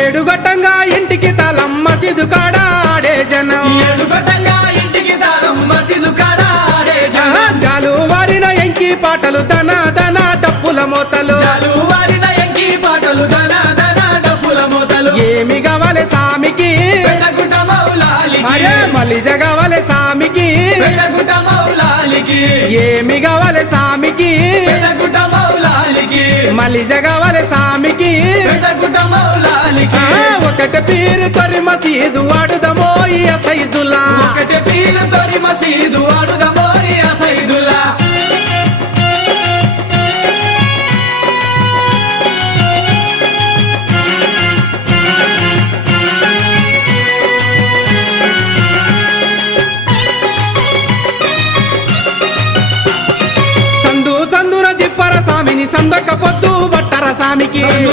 ఏడుగొట్టంగా ఇంటికి తాళం మసీదు కాడ ఆడే జనం ఏడుగొట్టంగా ఇంటికి తాళం మసీదు కాడ ఆడే జనం జాలు వారిన ఎంకి పాటలు దన దన డప్పుల మోతలు చాలు వారిన ఎంకి పాటలు దన దన డప్పుల మోతలు ఏమి కావాలి సామికి పెద్దగుట్ట మౌలాలికి అరే మలిజ కావాలి సామికి పెద్దగుట్ట మౌలాలికి ఏమి కావాలి సామికి పెద్దగుట్ట మౌలాలికి మలిజ కావాలి సామికి పెద్దగుట్ట మౌలాలికి ఒకటి పీరు తొరి మసీదు ఆడుదమో ఈ సైదులా ఒకటి పీరు తొరి మసీదు ఆడుదమో ఈ సైదులా సందు సందున దిప్పర సామిని సందొక్క పొద్దు బట్టర సామికి సందు